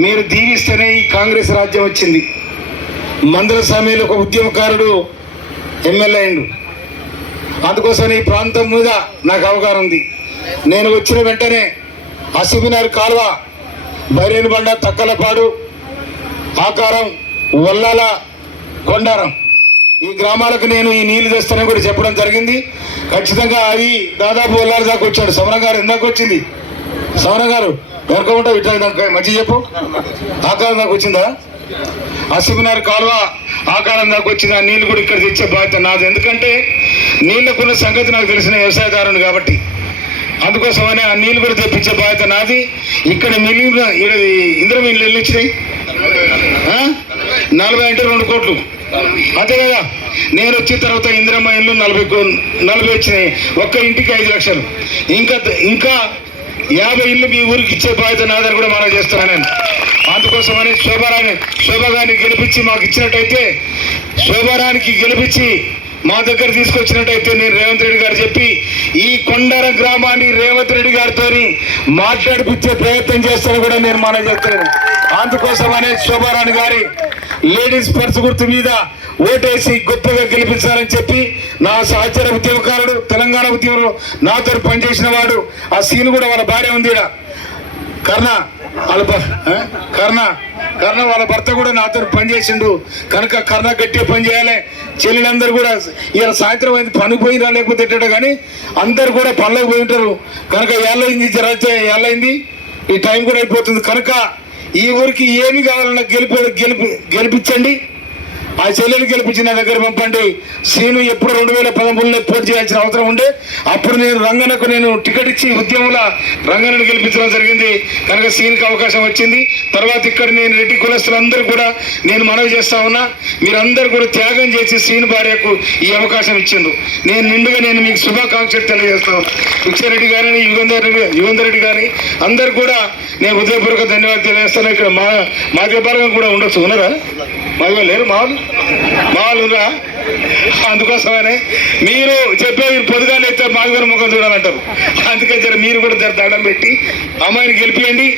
మీరు దీవిస్తేనే ఈ కాంగ్రెస్ రాజ్యం వచ్చింది. మందుల సమయంలో ఒక ఉద్యమకారుడు ఎమ్మెల్యే అయిండు అందుకోసం ఈ ప్రాంతం మీద నాకు అవగాహన ఉంది. నేను వచ్చిన వెంటనే అసిమినార్ కాలువ బైరేని బండ తక్కలపాడు ఆకారం వల్లాల కొండారం. ఈ గ్రామాలకు నేను ఈ నీళ్ళు తెస్తానని కూడా చెప్పడం జరిగింది. ఖచ్చితంగా అది దాదాపు వల్లాల దాకా వచ్చాడు. సమరం గారు ఇందాక వచ్చింది? సమరం గారు దొరకకుండా ఇట్లా నాకు మంచి చెప్పు. ఆకారం దాకా వచ్చిందా? అసిమినార్ కాలువ ఆకారం దాకా వచ్చింది? ఆ నీళ్ళు కూడా ఇక్కడ తెచ్చే బాధ్యత నాది. ఎందుకంటే నీళ్ళకున్న సంగతి నాకు తెలిసిన వ్యవసాయదారుని కాబట్టి. అందుకోసమనే ఆ నీళ్ళు కూడా తెప్పించే బాధ్యత నాది. ఇక్కడ మిగిలిన ఈడ ఇంద్ర మిల్లు వచ్చినాయి? నలభై అంటే రెండు కోట్లు. అంతే కదా? నేను వచ్చిన తర్వాత ఇందిరమ్మ ఇల్లు నలభై కో నలభై వచ్చినాయి. ఒక్క ఇంటికి ఐదు లక్షలు. ఇంకా ఇంకా యాభై ఇల్లు మీ ఊరికి ఇచ్చే బాధ్యత నాదని కూడా మనం చేస్తున్నాను నేను? అందుకోసమని శోభారాన్ని శోభగాన్ని గెలిపించి మాకు ఇచ్చినట్టయితే శోభారానికి గెలిపించి మా దగ్గర తీసుకొచ్చినట్టయితే నేను రేవంత్ రెడ్డి గారు చెప్పి ఈ కొండర గ్రామాన్ని రేవంత్ రెడ్డి గారితో మాట్లాడిపించే ప్రయత్నం చేస్తాను కూడా నేను మనం చెప్తున్నాను అందుకోసమనే శోభారాణి గారి లేడీస్ పర్స్ గుర్తు మీద ఓటేసి గొప్పగా గెలిపించాలని చెప్పి నా సహచర ఉద్యమకారుడు తెలంగాణ ఉద్యమంలో నాతో పనిచేసిన వాడు ఆ సీన్ కూడా వాళ్ళ భార్య ఉంది ఈడ. కర్ణ వాళ్ళ కర్ణ కర్ణ వాళ్ళ భర్త కూడా నాతో పనిచేసిండు. కనుక కర్ణ గట్టిగా పనిచేయాలి చెల్లెలందరూ కూడా ఇలా సాయంత్రం అయింది పని పోయినా లేకపోతే ఎట్టడో కానీ అందరు కూడా పనులకు పోయి ఉంటారు. కనుక ఏళ్ళైంది జరిగితే ఏళ్ళైంది ఈ టైం కూడా అయిపోతుంది. కనుక ఈ ఊరికి ఏమి కావాలన్నా గెలిపి గెలిపి గెలిపించండి. ఆ చెల్లెలు గెలిపించి నా దగ్గర పంపండి. శ్రీను ఎప్పుడు రెండు వేల పదమూడులో పోటీ చేయాల్సిన అవసరం ఉండే. అప్పుడు నేను రంగనకు నేను టికెట్ ఇచ్చి ఉద్యమంలో రంగనను గెలిపించడం జరిగింది. కనుక సీన్కి అవకాశం వచ్చింది. తర్వాత ఇక్కడ నేను రెడ్డి కులస్తులందరూ కూడా నేను మనవి చేస్తా ఉన్నా. మీరందరూ కూడా త్యాగం చేసి శ్రీను భార్యకు ఈ అవకాశం ఇచ్చిండు నేను నిండుగా నేను మీకు శుభాకాంక్షలు తెలియజేస్తా ఉన్నా. విక్షరెడ్డి గారిని యుగంధర్ రెడ్డి యుగంధర్ రెడ్డి గారిని అందరు కూడా నేను హృదయపూర్వక ధన్యవాదాలు తెలియజేస్తాను. ఇక్కడ మా మా కూడా ఉండొచ్చు. ఉన్నారా? మాది లేరు మా వాళ్ళు అందుకోసమనే మీరు చెప్పే మీరు పొదుగాలు అయితే మాదిగారు ముఖం చూడాలంటారు. అందుకే జర మీరు కూడా జర దండం పెట్టి అమ్మాయిని గెలిపియండి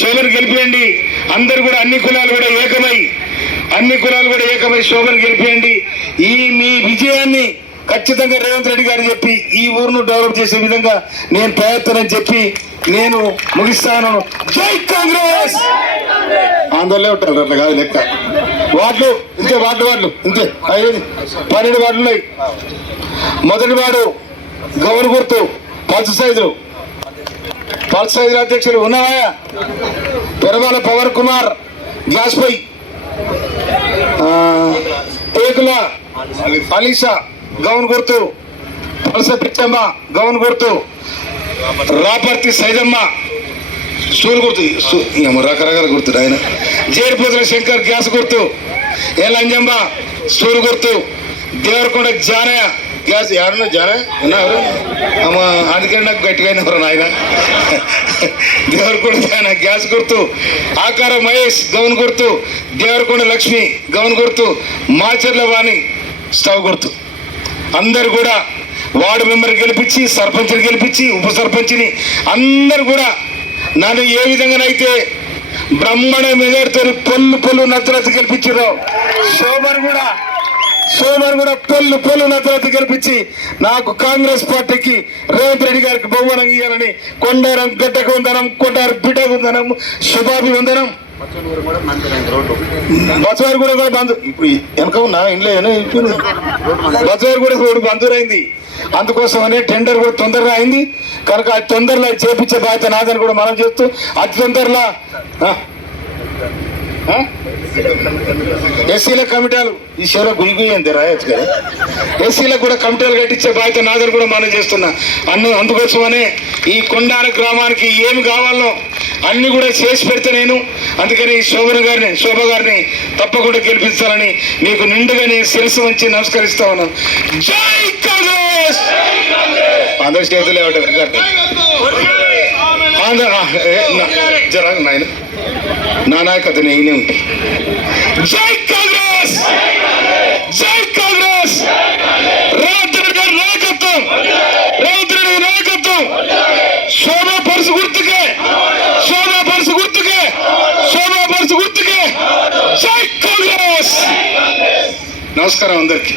శోభను గెలిపియండి అందరు కూడా అన్ని కులాలు కూడా ఏకమై అన్ని కులాలు కూడా ఏకమై శోభను గెలిపియండి. ఈ మీ విజయాన్ని ఖచ్చితంగా రేవంత్ రెడ్డి గారు చెప్పి ఈ ఊరును డెవలప్ చేసే విధంగా నేను ప్రయత్నం చెప్పి నేను ముగిస్తాను. జై కాంగ్రెస్! ఆందోళన ఉంటారు అట్లా కాదు లెక్క. వార్డులు ఇంతే వార్డు వార్డులు ఇంతే. అయ్యేది పన్నెండు వార్డులు ఉన్నాయి. మొదటి వాడు గౌరు గుర్తు పల్స్ సైజు. పల్స్ సైజు అధ్యక్షులు ఉన్నాయా పెరవాల పవర్ కుమార్ గ్లాస్ పై ఏకుల అలీషా గౌన్ గుర్తు. పలస పిచ్చమ్మ గౌన్ గుర్తు. రాపర్తి సైదమ్మ. సూలు గుర్తు రకరకాల గుర్తు ఆయన. జేడిపోతుల శంకర్ గ్యాస్ గుర్తు. ఏ లంజమ్మ గుర్తు. దేవరకొండ జానయ్య. గ్యాస్ ఎవరన్నా జానయ్య? ఉన్నారు అమ్మ అందుకని నాకు గట్టిగా అయినవారు నాయన. దేవరకొండ జాన గ్యాస్ గుర్తు. ఆకార మహేష్ గౌన్ గుర్తు. దేవరకొండ లక్ష్మి గౌన్ గుర్తు. మాచర్ల వాణి స్టవ్ గుర్తు. అందరు కూడా వార్డు మెంబర్ గెలిపించి సర్పంచ్ని గెలిపించి ఉప సర్పంచ్ని అందరు కూడా నన్ను ఏ విధంగానైతే బ్రహ్మణ మెజార్తో పొల్లు పొల్లు నచ్చరత్తు గెలిపించారో సోమర్ కూడా సోమర్ కూడా పొల్లు పొల్లు నచ్చరత్తు గెలిపించి నాకు కాంగ్రెస్ పార్టీకి రేవంత్ రెడ్డి గారికి బహుమానం ఇవ్వాలని కొండారం గడ్డకు వందనం కొండారు బిడ్డకు వందనం శుభాభివందనం. బస్వారి కూడా కూడా బంధు ఇప్పుడు వెనక ఉన్నా ఇంట్లో ఏమో అయిపోయింది కూడా రోడ్డు బంధురైంది అందుకోసమనే టెండర్ కూడా తొందరగా అయింది. కనుక అది తొందరలో చేపించే బాధ్యత నాదని కూడా మనం చేస్తూ అతి తొందరలో ఎస్సీల కమిటాలు ఈ షోలో గుయ్యి గుయ్యి అంతే రాయొచ్చు కదా? ఎస్సీలకు కూడా కమిటీలు కట్టించే బాధ్యత నాదని కూడా మనం చేస్తున్నా. అన్ను అందుకోసమనే ఈ కొండాల గ్రామానికి ఏమి కావాలో అన్ని కూడా చేసి పెడితే నేను అందుకని శోభన గారిని శోభ గారిని తప్పకుండా గెలిపించాలని మీకు నిండుగా నేను శిరస్సు వచ్చి నమస్కరిస్తా ఉన్నాను. జై అందరి చేతులు ఆంధ్ర జర నాయన నా నాయకత నేనే ఉంటాయి జై కాంగ్రెస్! జై కాంగ్రెస్! రాత్రి రెడ్డి గారి నాయకత్వం! రేవంత్ రెడ్డి గారి నాయకత్వం! శోభా పరుసు గుర్తుకే! శోభా పరుసు గుర్తుకే! జై కాంగ్రెస్! నమస్కారం అందరికీ.